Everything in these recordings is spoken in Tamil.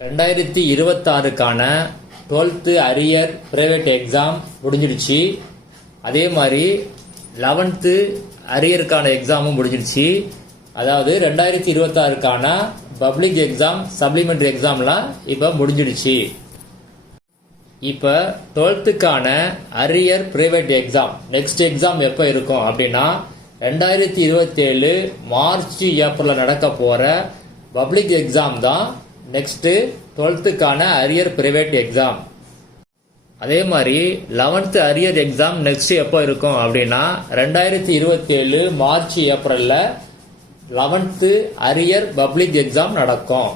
2026க்கான 12th அரியர் பிரைவேட் எக்ஸாம் முடிஞ்சிடுச்சு. அதே மாதிரி 11th அரியருக்கான எக்ஸாமும் முடிஞ்சிடுச்சு. அதாவது 2026க்கான பப்ளிக் எக்ஸாம் சப்ளிமெண்டரி எக்ஸாம்லாம் இப்போ முடிஞ்சிடுச்சு. இப்போ 12க்கான arrear private exam next exam எப்போ இருக்கும் அப்படின்னா 2027 மார்ச் ஏப்ரலில் நடக்க போகிற பப்ளிக் எக்ஸாம் தான் நெக்ஸ்ட்டு 12க்கான அரியர் பிரைவேட் எக்ஸாம். அதே மாதிரி 11th அரியர் எக்ஸாம் நெக்ஸ்ட் எப்போ இருக்கும் அப்படின்னா 2027 மார்ச் ஏப்ரலில் 11th அரியர் பப்ளிக் எக்ஸாம் நடக்கும்.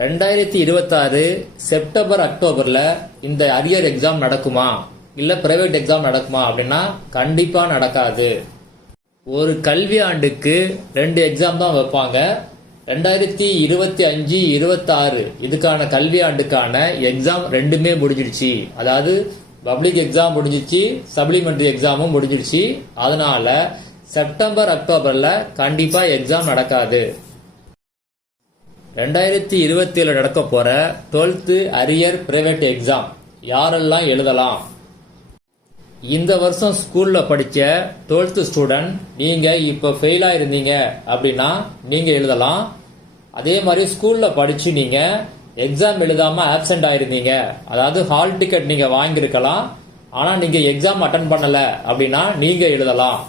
2026 செப்டம்பர் அக்டோபரில் இந்த அரியர் எக்ஸாம் நடக்குமா இல்லை பிரைவேட் எக்ஸாம் நடக்குமா அப்படின்னா கண்டிப்பாக நடக்காது. ஒரு கல்வி ஆண்டுக்கு 2 எக்ஸாம் தான் வைப்பாங்க. 2025-26 இதுக்கான கல்வி ஆண்டுக்கான எக்ஸாம் ரெண்டுமே முடிஞ்சிடுச்சு. அதாவது பப்ளிக் எக்ஸாம் முடிஞ்சிச்சு, சப்ளிமெண்டரி எக்ஸாமும் முடிஞ்சிடுச்சு. அதனால செப்டம்பர் அக்டோபர்ல கண்டிப்பா எக்ஸாம் நடக்காது. 2027 நடக்க போற 12th அரியர் பிரைவேட் எக்ஸாம் யாரெல்லாம் எழுதலாம்? இந்த வருஷம் ஸ்கூல்ல படிச்ச 12th ஸ்டூடெண்ட் நீங்க இப்ப ஃபெயிலா இருந்தீங்க அப்படின்னா நீங்க எழுதலாம். அதே மாதிரி ஸ்கூல்ல படிச்சு நீங்க எக்ஸாம் எழுதாம ஆப்சென்ட் ஆயிருந்தீங்க, அதாவது ஹால் டிக்கெட் நீங்க வாங்கியிருக்கலாம் ஆனா நீங்க எக்ஸாம் அட்டன் பண்ணல அப்படின்னா நீங்க எழுதலாம்.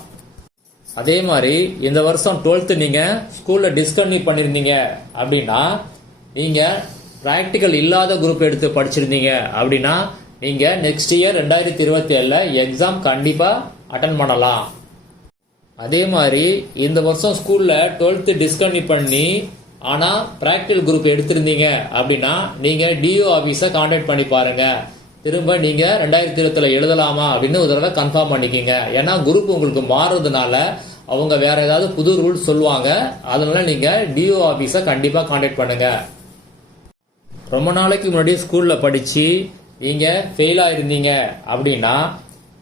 அதே மாதிரி இந்த வருஷம் 12th நீங்க ஸ்கூல்ல டிஸ்கன்டினியூ பண்ணிருந்தீங்க அப்படின்னா நீங்க பிராக்டிக்கல் இல்லாத குரூப் எடுத்து படிச்சிருந்தீங்க அப்படின்னா நீங்க நெக்ஸ்ட் இயர் 2027 எக்ஸாம் கண்டிப்பா அட்டன் பண்ணலாம். அதே மாதிரி இந்த வருஷம் ஸ்கூல்ல 12th டிஸ்கன்டினியூ பண்ணி ஆனா பிராக்டிகல் குரூப் எடுத்திருந்தீங்க அப்படின்னா நீங்க டிஓ ஆபீஸை கான்டாக்ட் பண்ணி பாருங்க. திரும்ப நீங்க 2027 எழுதலாமா அப்படின்னு ஒரு தடவை கன்ஃபார்ம் பண்ணிக்கோங்க. ஏன்னா குரூப் உங்களுக்கு மாறுறதுனால அவங்க வேற ஏதாவது புது ரூல்ஸ் சொல்லுவாங்க. அதனால நீங்க டிஓ ஆபீஸை கண்டிப்பா கான்டாக்ட் பண்ணுங்க. ரொம்ப நாளைக்கு முன்னாடி ஸ்கூல்ல படிச்சு நீங்க ஃபெயில் ஆயிருந்தீங்க அப்படின்னா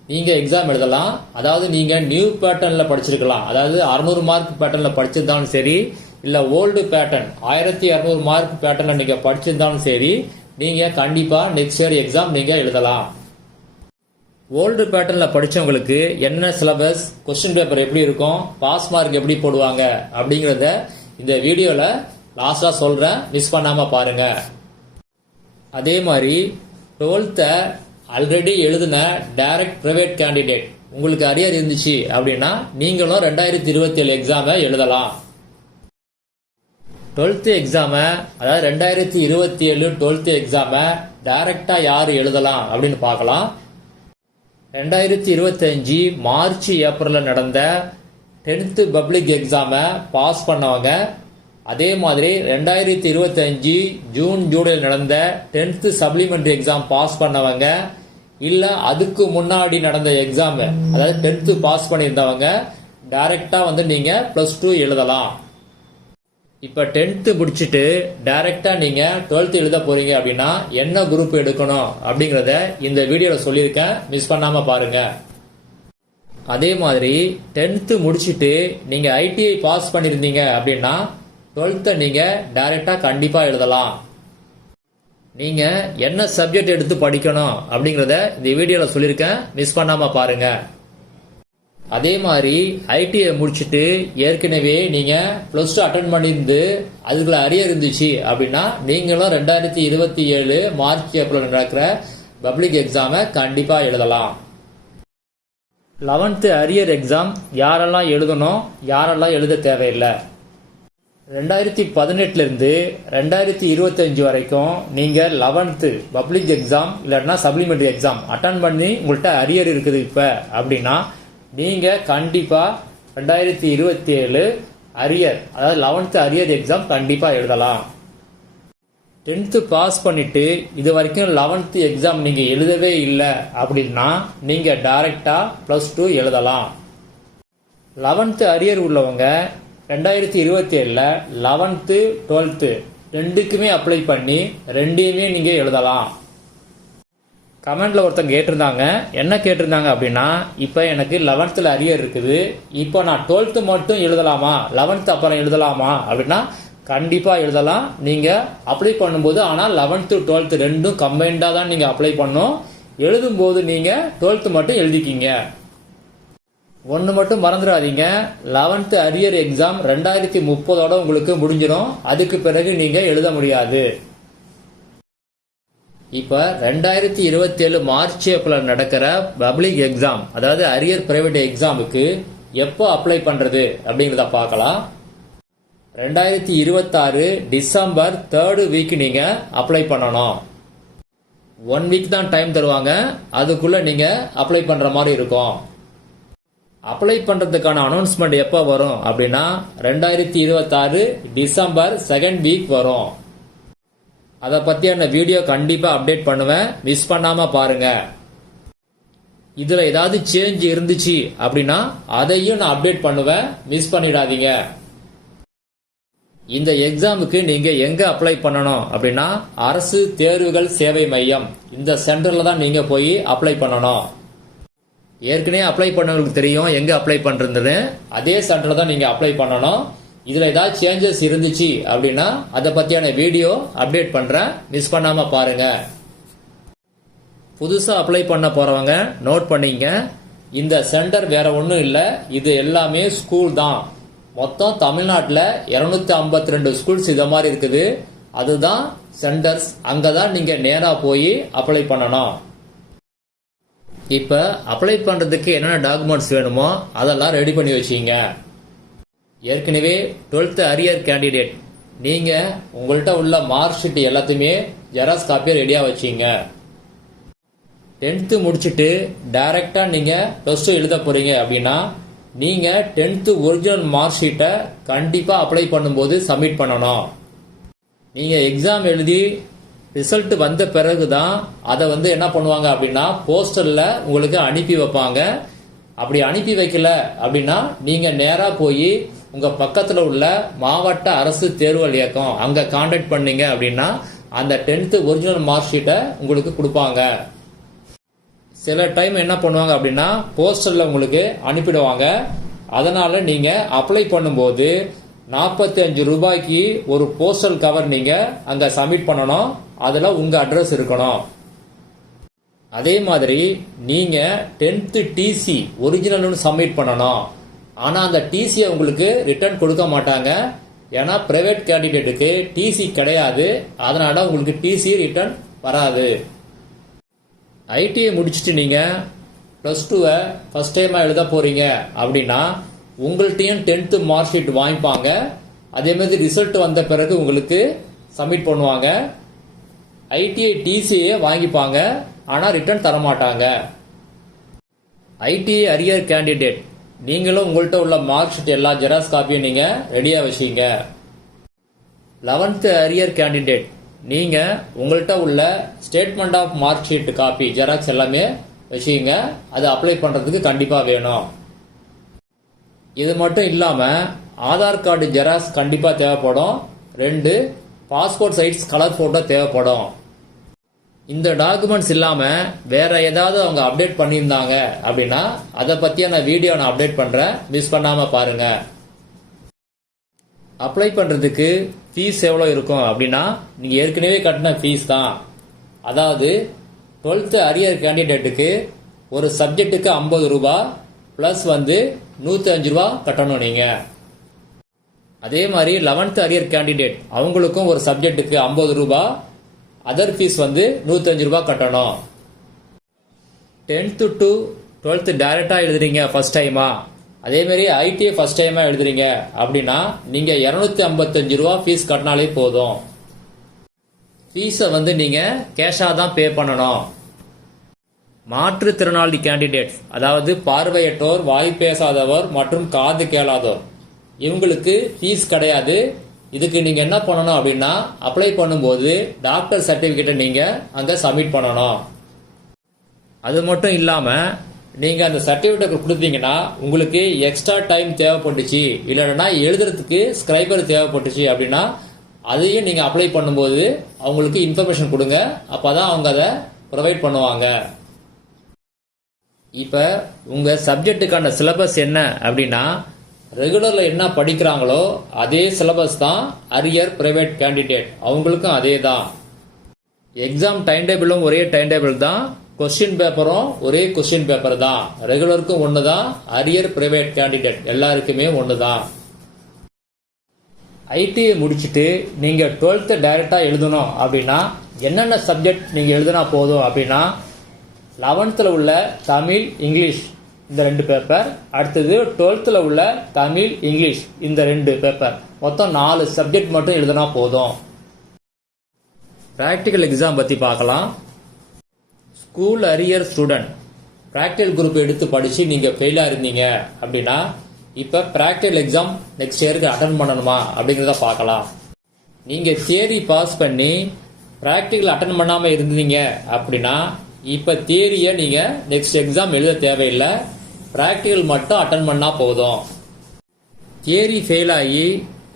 நீங்க எக்ஸாம் எழுதலாம். அதாவது நீங்க நியூ பேட்டர்ன்ல படிச்சிருக்கலாம், அதாவது 600 மார்க் பேட்டர்ன்ல படிச்சிருந்தாலும் சரி, இல்ல ஓல்டு பேட்டர்ன் 1200 மார்க் பேட்டர்ன்ல நீங்க படிச்சிருந்தாலும் சரி, நீங்க கண்டிப்பா நெக்ஸ்ட் இயர் எக்ஸாம் நீங்க எழுதலாம். ஓல்டு பேட்டர்ன்ல படிச்சவங்களுக்கு என்ன சிலபஸ், கொஸ்டின் பேப்பர் எப்படி இருக்கும், பாஸ் மார்க் எப்படி போடுவாங்க அப்படிங்கறத இந்த வீடியோல லாஸ்டா சொல்றேன், மிஸ் பண்ணாம பாருங்க. அதே மாதிரி 12th ஆல்ரெடி எழுதின டைரக்ட் பிரைவேட் கேண்டிடேட் உங்களுக்கு அரியர் இருந்துச்சு அப்படின்னா நீங்களும் 2027 எக்ஸாமை எழுதலாம். 12th எக்ஸாம, அதாவது 2027 12th எக்ஸாம டைரக்டா யாரு எழுதலாம் அப்படின்னு பார்க்கலாம். 2025 மார்ச் ஏப்ரல்ல நடந்த 10th பப்ளிக் எக்ஸாம பாஸ் பண்ணவங்க, அதே மாதிரி 2025 ஜூன் ஜூலையில் நடந்த 10th சப்ளிமெண்டரி எக்ஸாம் பாஸ் பண்ணவங்க, இல்ல அதுக்கு முன்னாடி நடந்த எக்ஸாம் அதாவது 10th பாஸ் பண்ணியிருந்தவங்க டைரக்டா நீங்க +2 எழுதலாம். இப்ப 10th முடிச்சுட்டு டைரக்டா நீங்க 12th எழுத போறீங்க அப்படின்னா என்ன குரூப் எடுக்கணும் அப்படிங்கறத இந்த வீடியோல சொல்லியிருக்கேன், மிஸ் பண்ணாம பாருங்க. அதே மாதிரி 10th முடிச்சுட்டு நீங்க ஐடிஐ பாஸ் பண்ணிருந்தீங்க அப்படின்னா 12th நீங்க டைரக்டா கண்டிப்பா எழுதலாம். நீங்க என்ன சப்ஜெக்ட் எடுத்து படிக்கணும் அப்படிங்கறத இந்த வீடியோல சொல்லியிருக்கேன், மிஸ் பண்ணாம பாருங்க. அதே மாதிரி ஐடிஐ முடிச்சுட்டு ஏற்கனவே நீங்க +2 அட்டன் பண்ணிருந்து அதுக்குள்ள அரியர் இருந்துச்சு அப்படின்னா நீங்களும் 2027 மார்ச் ஏப்ரல் நடக்கிற பப்ளிக் எக்ஸாம கண்டிப்பா எழுதலாம். 11th அரியர் எக்ஸாம் யாரெல்லாம் எழுதணும், யாரெல்லாம் எழுத தேவையில்லை? 2018 இருந்து 2025 வரைக்கும் நீங்க 11th பப்ளிக் எக்ஸாம் இல்லைன்னா சப்ளிமெண்டரி எக்ஸாம் அட்டன் பண்ணி உங்கள்கிட்ட அரியர் இருக்குது இப்ப அப்படின்னா நீங்க கண்டிப்பா 2027 அரியர், அதாவது 11th அரியர் எக்ஸாம் கண்டிப்பா எழுதலாம். 10th பாஸ் பண்ணிட்டு இது வரைக்கும் 11th எக்ஸாம் நீங்க எழுதவே இல்லை அப்படின்னா நீங்க டைரக்டா +2 எழுதலாம். 11th அரியர் உள்ளவங்க 2027 11th 12th ரெண்டுக்குமே அப்ளை பண்ணி ரெண்டையுமே நீங்க எழுதலாம். கமெண்ட்ல ஒருத்தங்க கேட்டிருந்தாங்க, என்ன கேட்டிருந்தாங்க அப்படின்னா இப்ப எனக்கு 11th அரியர் இருக்குது, இப்போ நான் 12th மட்டும் எழுதலாமா 11th அப்புறம் எழுதலாமா அப்படின்னா கண்டிப்பாக எழுதலாம். நீங்கள் அப்ளை பண்ணும்போது ஆனால் 11th 12th ரெண்டும் கம்பைண்டாக தான் நீங்கள் அப்ளை பண்ணணும். எழுதும்போது நீங்கள் 12th மட்டும் எழுதிக்கிங்க. ஒன்று மட்டும் மறந்துடாதீங்க, 11th அரியர் எக்ஸாம் 2030 உங்களுக்கு முடிஞ்சிடும். அதுக்கு பிறகு நீங்கள் எழுத முடியாது. இப்போ 2027 மார்ச் ஏப்ரல் நடக்கிற பப்ளிக் எக்ஸாம், அதாவது அரியர் பிரைவேட் எக்ஸாமுக்கு எப்போ அப்ளை பண்ணுறது அப்படிங்கிறத பார்க்கலாம். 2026 டிசம்பர் 3rd வீக் நீங்கள் அப்ளை பண்ணணும். 1 வீக் தான் டைம் தருவாங்க, அதுக்குள்ளே நீங்கள் அப்ளை பண்ணுற மாதிரி இருக்கும். அப்ளை பண்ணுறதுக்கான அனௌன்ஸ்மெண்ட் எப்போ வரும் அப்படின்னா 2026 டிசம்பர் 2nd வீக் வரும். அதை பற்றியான வீடியோ கண்டிப்பாக அப்டேட் பண்ணுவேன், மிஸ் பண்ணாமல் பாருங்கள். இதில் ஏதாவது சேஞ்ச் இருந்துச்சு அப்படின்னா அதையும் நான் அப்டேட் பண்ணுவேன், மிஸ் பண்ணிடாதீங்க. இந்த எக்ஸாமுக்கு நீங்கள் எங்கே அப்ளை பண்ணணும் அப்படின்னா அரசு தேர்வுகள் சேவை மையம், இந்த சென்டரில் தான் நீங்கள் போய் அப்ளை பண்ணணும். ஏற்கனவே அப்ளை பண்ணவங்களுக்கு தெரியும் எங்கே அப்ளை பண்ணுறதுன்னு, அதே சென்டரில் தான் நீங்கள் அப்ளை பண்ணணும். இதில் ஏதாவது சேஞ்சஸ் இருந்துச்சு அப்படின்னா அதை பற்றியான வீடியோ அப்டேட் பண்ணுறேன், மிஸ் பண்ணாமல் பாருங்கள். புதுசாக அப்ளை பண்ண போகிறவங்க நோட் பண்ணிங்க, இந்த சென்டர் வேற ஒன்றும் இல்லை, இது எல்லாமே ஸ்கூல் தான். மொத்தம் தமிழ்நாட்டில் 252 ஸ்கூல்ஸ் இதை மாதிரி இருக்குது. அதுதான் சென்டர்ஸ், அங்கே தான் நீங்கள் நேராக போய் அப்ளை பண்ணணும். இப்போ அப்ளை பண்ணுறதுக்கு என்னென்ன டாக்குமெண்ட்ஸ் வேணுமோ அதெல்லாம் ரெடி பண்ணி வச்சிங்க. ஏற்கனவே 12th அரியர் கேண்டிடேட் நீங்கள் உங்கள்கிட்ட உள்ள மார்க் ஷீட் எல்லாத்தையுமே ஜெராக்ஸ் காப்பியை ரெடியாக வச்சிங்க. 10th முடிச்சுட்டு டைரெக்டாக நீங்கள் +2 எழுத போகிறீங்க அப்படின்னா நீங்கள் 10th ஒரிஜினல் மார்க் ஷீட்டை கண்டிப்பாக அப்ளை பண்ணும்போது சப்மிட் பண்ணணும். நீங்கள் எக்ஸாம் எழுதி ரிசல்ட் வந்த பிறகு தான் அதை என்ன பண்ணுவாங்க அப்படின்னா போஸ்டரில் உங்களுக்கு அனுப்பி வைப்பாங்க. அப்படி அனுப்பி வைக்கல அப்படின்னா நீங்கள் நேராக போய் உங்கள் பக்கத்தில் உள்ள மாவட்ட அரசு தேர்வுகள் இயக்கம் அங்கே கான்டாக்ட் பண்ணீங்க அப்படின்னா அந்த 10th ஒரிஜினல் மார்க் ஷீட்டை உங்களுக்கு கொடுப்பாங்க. சில டைம் என்ன பண்ணுவாங்க அப்படின்னா போஸ்டரில் உங்களுக்கு அனுப்பிடுவாங்க. அதனால் நீங்கள் அப்ளை பண்ணும்போது 45 ரூபாய்க்கு ஒரு போஸ்டல் கவர் நீங்கள் அங்கே சப்மிட் பண்ணணும். அதில் உங்கள் அட்ரஸ் இருக்கணும். அதே மாதிரி நீங்கள் 10th டிசி ஒரிஜினல்னு சப்மிட் பண்ணணும். ஆனால் அந்த டிசியை உங்களுக்கு ரிட்டர்ன் கொடுக்க மாட்டாங்க. ஏன்னா பிரைவேட் கேண்டிடேட்டுக்கு டிசி கிடையாது, அதனால் உங்களுக்கு டிசி ரிட்டர்ன் வராது. ஐடிஐ முடிச்சுட்டு நீங்கள் +2 ஃபர்ஸ்ட் டைமாக எழுத போகிறீங்க அப்படின்னா உங்கள்கிட்டையும் 10th மார்க் ஷீட் வாங்கிப்பாங்க. அதே மாதிரி ரிசல்ட் வந்த பிறகு உங்களுக்கு சப்மிட் பண்ணுவாங்க. ஐடிஐ டிசியே வாங்கிப்பாங்க, ஆனால் ரிட்டர்ன் தரமாட்டாங்க. ஐடிஐ அரியர் கேண்டிடேட் நீங்களும் உங்கள்கிட்ட உள்ள மார்க் ஷீட் எல்லா ஜெராக்ஸ் காப்பியும் நீங்கள் ரெடியாக வச்சுங்க. 11th அரியர் கேண்டிடேட் நீங்கள் உங்கள்கிட்ட உள்ள statement of mark sheet copy xerox எல்லாமே வச்சுங்க. அது அப்ளை பண்ணுறதுக்கு கண்டிப்பாக வேணும். இது மட்டும் இல்லாமல் ஆதார் கார்டு ஜெராக்ஸ் கண்டிப்பாக தேவைப்படும். 2 பாஸ்போர்ட் சைஸ் கலர் ஃபோட்டோ தேவைப்படும். இந்த டாக்குமெண்ட்ஸ் இல்லாமல் வேற ஏதாவது அவங்க அப்டேட் பண்ணியிருந்தாங்க அப்படின்னா அதை பற்றியான வீடியோ நான் அப்டேட் பண்ணுறேன், மிஸ் பண்ணாமல் பாருங்கள். அப்ளை பண்ணுறதுக்கு ஃபீஸ் எவ்வளோ இருக்கும் அப்படின்னா நீங்கள் ஏற்கனவே கட்டின ஃபீஸ் தான். அதாவது 12th அரியர் கேண்டிடேட்டுக்கு ஒரு சப்ஜெக்ட்டுக்கு 50 ரூபா ப்ளஸ் 105 ரூபா கட்டணும் நீங்கள். அதே மாதிரி 11th அரியர் கேண்டிடேட் அவங்களுக்கும் ஒரு சப்ஜெக்ட்டுக்கு 50 ரூபா, அதர் ஃபீஸ் 105 ரூபா கட்டணும். 10th to 12th டைரெக்டாக எழுதுறீங்க ஃபர்ஸ்ட் டைமா, அதேமாரி ஐடிஐ ஃபர்ஸ்ட் டைமாக எழுதுறீங்க அப்படின்னா நீங்கள் 255 ரூபா ஃபீஸ் கட்டினாலே போதும். ஃபீஸை நீங்கள் கேஷாக தான் பே பண்ணணும். மாற்றுத்திறனாளி கேண்டிடேட்ஸ், அதாவது பார்வையற்றோர், வாய் பேசாதவர் மற்றும் காது கேளாதோர், இவங்களுக்கு ஃபீஸ் கிடையாது. இதுக்கு நீங்கள் என்ன பண்ணணும் அப்படின்னா அப்ளை பண்ணும்போது டாக்டர் சர்டிஃபிகேட்டை நீங்கள் அங்கே சப்மிட் பண்ணணும். அது மட்டும் இல்லாமல் நீங்கள் அந்த சர்டிஃபிகேட் கொடுத்தீங்கன்னா உங்களுக்கு எக்ஸ்ட்ரா டைம் தேவைப்பட்டுச்சு, இல்லைன்னா எழுதுறதுக்கு ஸ்கிரைபர் தேவைப்பட்டுச்சு அப்படின்னா அதையும் நீங்கள் அப்ளை பண்ணும்போது அவங்களுக்கு இன்ஃபர்மேஷன் கொடுங்க. அப்போ தான் அவங்க அதை ப்ரொவைட் பண்ணுவாங்க. இப்போ உங்கள் சப்ஜெக்ட்டுக்கான சிலபஸ் என்ன அப்படின்னா ரெகுலரில் என்ன படிக்கிறாங்களோ அதே சிலபஸ் தான் அரியர் பிரைவேட் கேண்டிடேட், அவங்களுக்கும் அதே தான். எக்ஸாம் டைம் டேபிளும் ஒரே டைம் டேபிள் தான், கொஸ்டின் பேப்பரும் ஒரே கொஸ்டின் பேப்பர் தான். ரெகுலருக்கும் ஒன்று தான், அரியர் பிரைவேட் கேண்டிடேட் எல்லாருக்குமே ஒன்று தான். ஐடிஐ முடிச்சுட்டு நீங்கள் 12th டைரெக்டாக எழுதணும் அப்படின்னா என்னென்ன சப்ஜெக்ட் நீங்கள் எழுதினா போதும் அப்படின்னா 11th உள்ள தமிழ் இங்கிலீஷ் இந்த 2 பேப்பர், அடுத்தது 12th உள்ள தமிழ் இங்கிலீஷ் இந்த 2 பேப்பர், மொத்தம் 4 சப்ஜெக்ட் மட்டும் எழுதினா போதும். ப்ராக்டிக்கல் எக்ஸாம் பற்றி பார்க்கலாம். School arrear student practical group எடுத்து படித்து நீங்கள் ஃபெயிலாக இருந்தீங்க அப்படின்னா இப்போ ப்ராக்டிக்கல் எக்ஸாம் நெக்ஸ்ட் இயருக்கு அட்டன் பண்ணணுமா அப்படிங்கிறத பார்க்கலாம். நீங்கள் தியரி பாஸ் பண்ணி ப்ராக்டிக்கல் அட்டன் பண்ணாமல் இருந்தீங்க அப்படின்னா இப்போ தியரியை நீங்கள் நெக்ஸ்ட் எக்ஸாம் எழுத தேவையில்லை, ப்ராக்டிக்கல் மட்டும் அட்டன் பண்ணால் போதும். தியரி ஃபெயில் ஆகி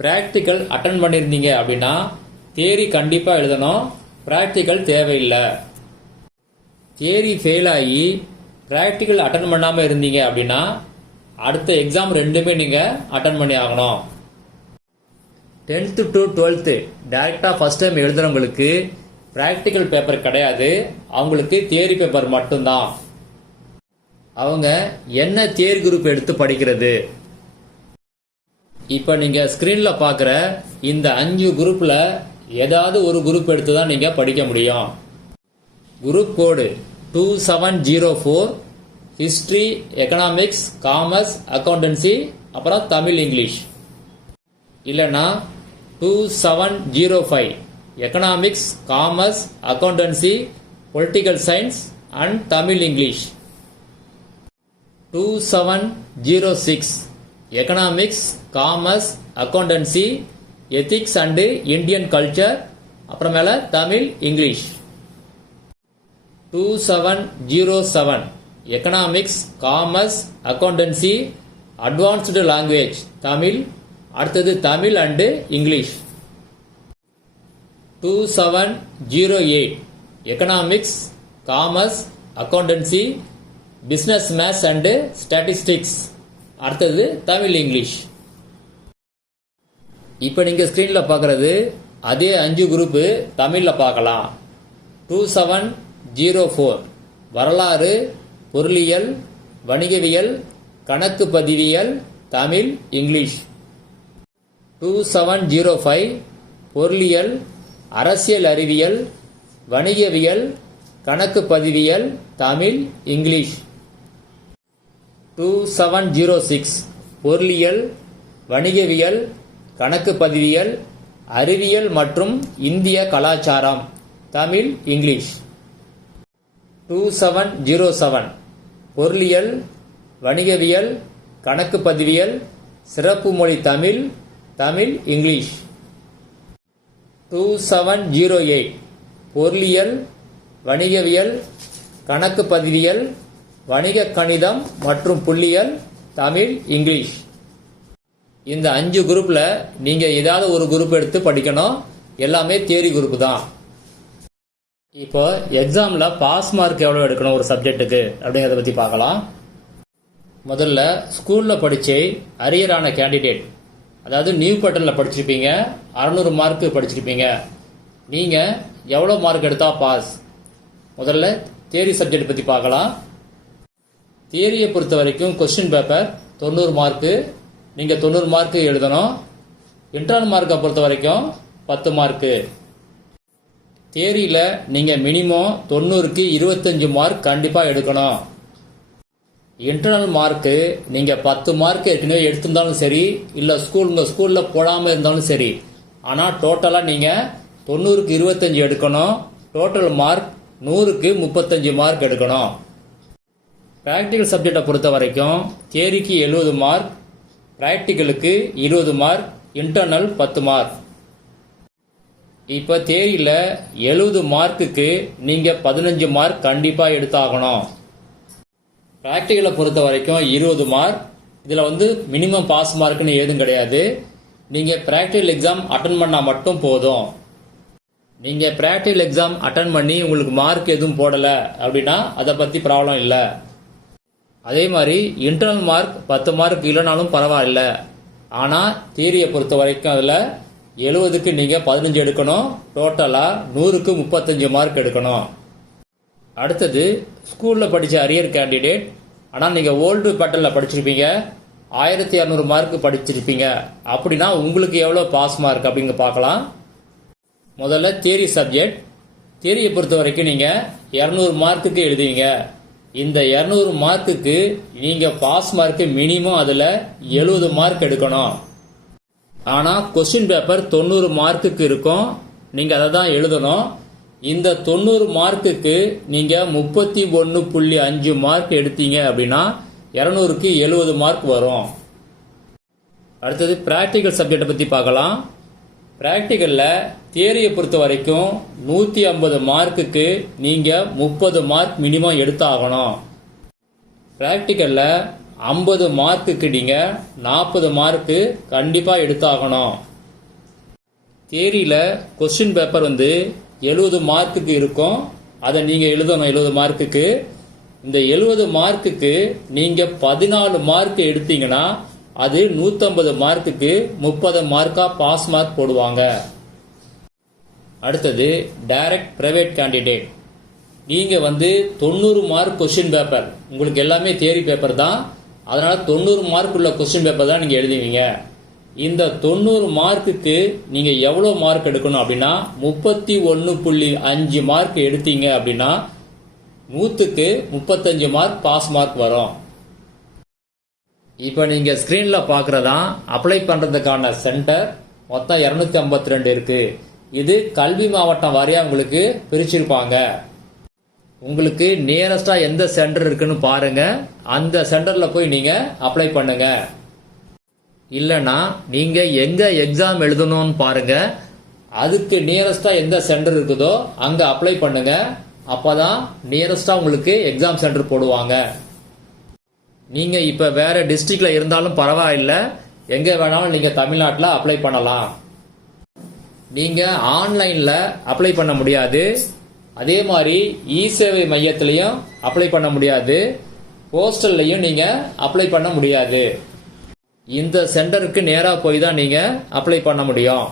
ப்ராக்டிக்கல் அட்டன் பண்ணியிருந்தீங்க அப்படின்னா தியரி கண்டிப்பாக எழுதணும், ப்ராக்டிக்கல் தேவையில்லை. தியரி ஃபெயில் ஆகி ப்ராக்டிக்கல் அட்டன் பண்ணாமல் இருந்தீங்க அப்படின்னா அடுத்த எக்ஸாம் ரெண்டுமே நீங்கள் அட்டன் பண்ணி ஆகணும். 10th to 12th டைரெக்டாக ஃபர்ஸ்ட் டைம் எழுதுறவங்களுக்கு ப்ராக்டிக்கல் பேப்பர் கிடையாது, அவங்களுக்கு தியரி பேப்பர் மட்டும்தான். அவங்க என்ன தியரி குரூப் எடுத்து படிக்கிறது? இப்போ நீங்கள் ஸ்க்ரீனில் பார்க்குற இந்த 5 குரூப்பில் ஏதாவது ஒரு குரூப் எடுத்து தான் நீங்கள் படிக்க முடியும். Group code 2704, history, economics, commerce, accountancy, அப்புறம் தமிழ் இங்கிலீஷ். இல்லைன்னா 2705, economics, commerce, accountancy, political science and Tamil English. 2706, economics, commerce, accountancy, ethics and Indian culture, அப்புறமேல Tamil English. 2707, economics, commerce, accountancy, advanced language Tamil, அடுத்தது Tamil and English. 2708, economics, commerce, accountancy, business maths and statistics, அடுத்தது தமிழ் இங்கிலீஷ். இப்போ நீங்கள் ஸ்க்ரீனில் பார்க்குறது அதே 5 குரூப்பு தமிழில் பார்க்கலாம். 2704, வரலாறு, பொருளியல், வணிகவியல், கணக்கு பதிவியல், தமிழ் இங்கிலீஷ். 2705, பொருளியல், அரசியல் அறிவியல், வணிகவியல், கணக்கு பதிவியல், தமிழ் இங்கிலீஷ். 2706, பொருளியல், வணிகவியல், கணக்கு பதிவியல், அறிவியல் மற்றும் இந்திய கலாச்சாரம், தமிழ் இங்கிலீஷ். 2707, பொருளியல், வணிகவியல், கணக்கு பதிவியல், சிறப்பு மொழி தமிழ், தமிழ் இங்கிலீஷ். 2708, பொருளியல், வணிகவியல், கணக்கு பதிவியல், வணிக கணிதம் மற்றும் புள்ளியல், தமிழ் இங்கிலீஷ். இந்த 5 குரூப்பில் நீங்கள் ஏதாவது ஒரு குரூப் எடுத்து படிக்கணும், எல்லாமே தியரி குரூப் தான். இப்போ எக்ஸாமில் பாஸ் மார்க் எவ்வளோ எடுக்கணும் ஒரு சப்ஜெக்ட்டுக்கு அப்படிங்கிறத பற்றி பார்க்கலாம். முதல்ல ஸ்கூலில் படித்து அரியரான கேண்டிடேட், அதாவது நியூ பேட்டர்னில் படிச்சிருப்பீங்க, 600 மார்க்கு படிச்சிருப்பீங்க, நீங்கள் எவ்வளோ மார்க் எடுத்தால் பாஸ்? முதல்ல தியரி சப்ஜெக்ட் பற்றி பார்க்கலாம். தியரியை பொறுத்த வரைக்கும் கொஸ்டின் பேப்பர் 90 மார்க்கு, நீங்கள் 90 மார்க்கு எழுதணும். இன்டர்னல் மார்க்கை பொறுத்த வரைக்கும் 10 மார்க்கு. தியரியில் நீங்கள் மினிமம் 90க்கு 25 மார்க் கண்டிப்பாக எடுக்கணும். இன்டர்னல் மார்க்கு நீங்கள் 10 மார்க் ஏற்கனவே எடுத்திருந்தாலும் சரி, இல்லை உங்கள் ஸ்கூலில் போடாமல் இருந்தாலும் சரி, ஆனால் டோட்டலாக நீங்கள் 90க்கு 25 எடுக்கணும். டோட்டல் மார்க் 100க்கு 35 மார்க் எடுக்கணும். ப்ராக்டிக்கல் சப்ஜெக்டை பொறுத்த வரைக்கும் தியரிக்கு 70 மார்க், ப்ராக்டிக்கலுக்கு 20 மார்க், இன்டர்னல் 10 மார்க். இப்போ தியரியில் 70 மார்க்குக்கு நீங்கள் 15 மார்க் கண்டிப்பாக எடுத்தாகணும். ப்ராக்டிக்கலை பொறுத்த வரைக்கும் 20 மார்க். இதில் மினிமம் பாஸ் மார்க்குன்னு ஏதும் கிடையாது. நீங்கள் ப்ராக்டிக்கல் எக்ஸாம் அட்டன் பண்ணால் மட்டும் போதும். நீங்கள் ப்ராக்டிக்கல் எக்ஸாம் அட்டன் பண்ணி உங்களுக்கு மார்க் எதுவும் போடலை அப்படின்னா அதை பற்றி ப்ராப்ளம் இல்லை. அதே மாதிரி இன்டர்னல் மார்க் 10 மார்க் இல்லைனாலும் பரவாயில்ல. ஆனால் தியரியை பொறுத்த வரைக்கும் அதில் 70க்கு நீங்கள் 15 எடுக்கணும். டோட்டலாக 100க்கு 35 மார்க் எடுக்கணும். அடுத்தது ஸ்கூலில் படித்த அரியர் கேண்டிடேட், ஆனால் நீங்கள் ஓல்டு பேட்டர்னில் படிச்சிருப்பீங்க, 1200 மார்க் படிச்சிருப்பீங்க. அப்படின்னா உங்களுக்கு எவ்வளோ பாஸ் மார்க் அப்படிங்க பார்க்கலாம். முதல்ல தியரி சப்ஜெக்ட். தியரியை பொறுத்த வரைக்கும் நீங்கள் 200 மார்க்குக்கு எழுதுவீங்க. இந்த 200 மார்க்குக்கு நீங்கள் பாஸ் மார்க்கு மினிமம் அதில் 70 மார்க் எடுக்கணும். ஆனால் கொஸ்டின் பேப்பர் 90 மார்க்குக்கு இருக்கும். நீங்கள் அதை தான் எழுதணும். இந்த 90 மார்க்குக்கு நீங்கள் 31.5 மார்க் எடுத்தீங்க அப்படின்னா 200க்கு 70 மார்க் வரும். அடுத்தது பிராக்டிக்கல் சப்ஜெக்டை பற்றி பார்க்கலாம். பிராக்டிக்கலில் தியரியை பொறுத்த வரைக்கும் 150 மார்க்குக்கு நீங்கள் 30 மார்க் மினிமம் எடுத்தாகணும். பிராக்டிக்கலில் 50 மார்க்குக்கு நீங்கள் 40 மார்க்கு கண்டிப்பாக எடுத்தாகணும். தியரியில் கொஸ்டின் பேப்பர் 70 மார்க்குக்கு இருக்கும். அதை நீங்கள் எழுதணும் 70 மார்க்குக்கு. இந்த 70 மார்க்குக்கு நீங்கள் 14 மார்க் எடுத்தீங்கன்னா அது 150 மார்க்குக்கு 30 மார்க்கா பாஸ் மார்க் போடுவாங்க. அடுத்தது டைரக்ட் பிரைவேட் கேண்டிடேட். நீங்கள் 90 மார்க் கொஸ்டின் பேப்பர், உங்களுக்கு எல்லாமே தியரி பேப்பர் தான், அதனால 90 மார்க் உள்ள கொஸ்டின் பேப்பர் தான் நீங்கள் எழுதுவீங்க. இந்த 90 மார்க்குக்கு நீங்கள் எவ்வளோ மார்க் எடுக்கணும் அப்படின்னா 31.5 மார்க் எடுத்தீங்க அப்படின்னா 100க்கு 35 மார்க் பாஸ் மார்க் வரும். இப்போ நீங்கள் ஸ்க்ரீனில் பார்க்குறதான் அப்ளை பண்ணுறதுக்கான சென்டர். மொத்தம் 252 இருக்கு. இது கல்வி மாவட்டம் வாரியாக உங்களுக்கு பிரிச்சிருப்பாங்க. உங்களுக்கு நியரஸ்டாக எந்த சென்டர் இருக்குன்னு பாருங்க. அந்த சென்டரில் போய் நீங்கள் அப்ளை பண்ணுங்க. இல்லைன்னா நீங்கள் எங்கே எக்ஸாம் எழுதணும்னு பாருங்க. அதுக்கு நியரஸ்டாக எந்த சென்டர் இருக்குதோ அங்கே அப்ளை பண்ணுங்க. அப்போ தான் நியரஸ்டாக உங்களுக்கு எக்ஸாம் சென்டர் போடுவாங்க. நீங்கள் இப்போ வேறு டிஸ்ட்ரிக்டில் இருந்தாலும் பரவாயில்லை, எங்கே வேணாலும் நீங்கள் தமிழ்நாட்டில் அப்ளை பண்ணலாம். நீங்கள் ஆன்லைனில் அப்ளை பண்ண முடியாது. அதே மாதிரி இ சேவை மையத்திலையும் அப்ளை பண்ண முடியாது. போஸ்டல்லையும் நீங்கள் அப்ளை பண்ண முடியாது. இந்த சென்டருக்கு நேராக போய் தான் நீங்கள் அப்ளை பண்ண முடியும்.